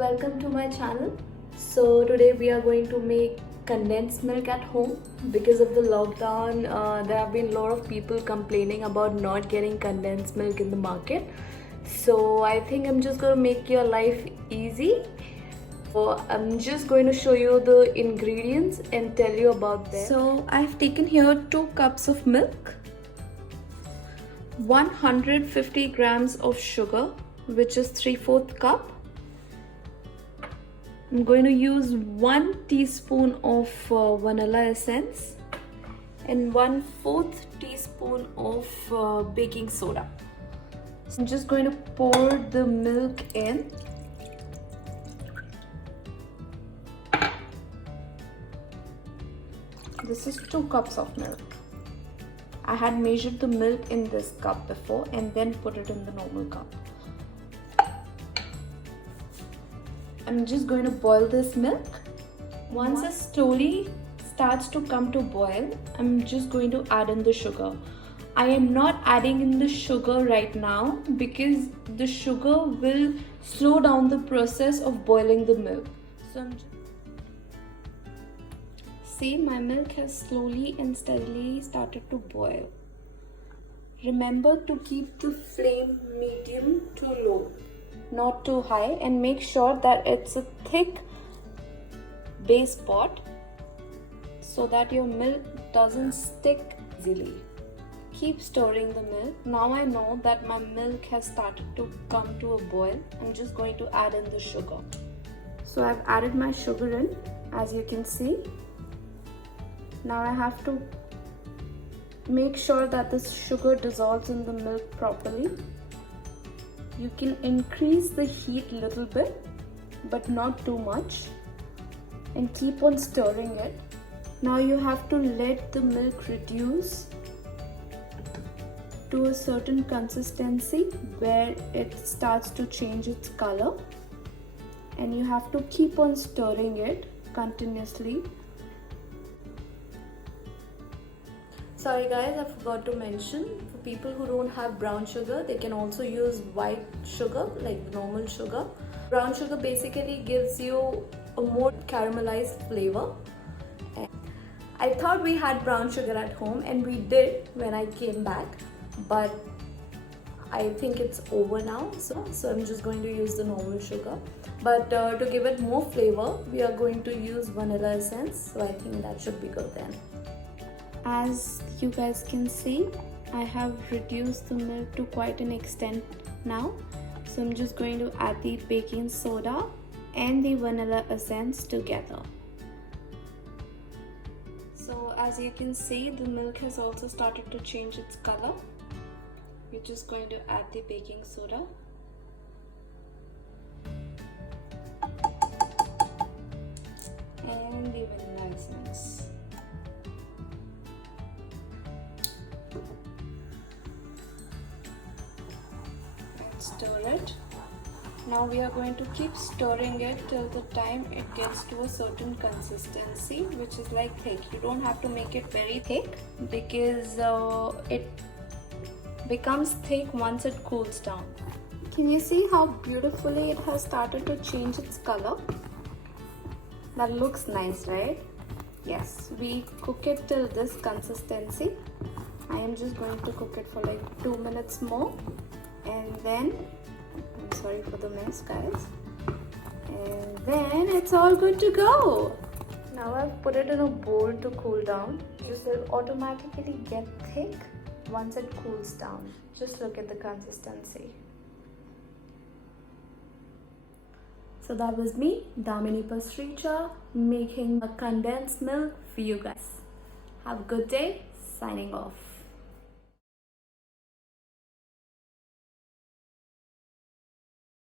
welcome to my channel. So today we are going to make condensed milk at home. Because of the lockdown, there have been a lot of people complaining about not getting condensed milk in the market. So I think I'm just going to make your life easy. So I'm just going to show you the ingredients and tell you about them. So I've taken here 2 cups of milk, 150 grams of sugar, which is 3/4 cup. I'm going to use 1 teaspoon of vanilla essence and 1/4 teaspoon of baking soda. So I'm just going to pour the milk in. This is 2 cups of milk. I had measured the milk in this cup before and then put it in the normal cup. I'm just going to boil this milk. Once it slowly starts to come to boil, I'm just going to add in the sugar. I am not adding in the sugar right now because the sugar will slow down the process of boiling the milk. So see, my milk has slowly and steadily started to boil. Remember to keep the flame medium to low, not too high, and make sure that it's a thick base pot so that your milk doesn't stick easily. Keep stirring the milk. Now I know that my milk has started to come to a boil. I'm just going to add in the sugar. So I've added my sugar in, as you can see. Now I have to make sure that the sugar dissolves in the milk properly. You can increase the heat a little bit, but not too much, and keep on stirring it. Now you have to let the milk reduce to a certain consistency where it starts to change its color, and you have to keep on stirring it continuously. Sorry guys, I forgot to mention, for people who don't have brown sugar, they can also use white sugar, like normal sugar. Brown sugar basically gives you a more caramelized flavor. And I thought we had brown sugar at home, and we did when I came back, but I think it's over now, so I'm just going to use the normal sugar. But to give it more flavor, we are going to use vanilla essence, so I think that should be good then. As you guys can see, I have reduced the milk to quite an extent now. So I'm just going to add the baking soda and the vanilla essence together. So as you can see, the milk has also started to change its color. We're just going to add the baking soda. And the vanilla essence. Stir it. Now we are going to keep stirring it till the time it gets to a certain consistency, which is like thick. You don't have to make it very thick because it becomes thick once it cools down. Can you see how beautifully it has started to change its color? That looks nice, right? Yes, we cook it till this consistency. I am just going to cook it for like 2 minutes more. And then, I'm sorry for the mess guys, and then it's all good to go. Now I've put it in a bowl to cool down. This will automatically get thick once it cools down. Just look at the consistency. So that was me, Damini Pasricha, making a condensed milk for you guys. Have a good day. Signing off.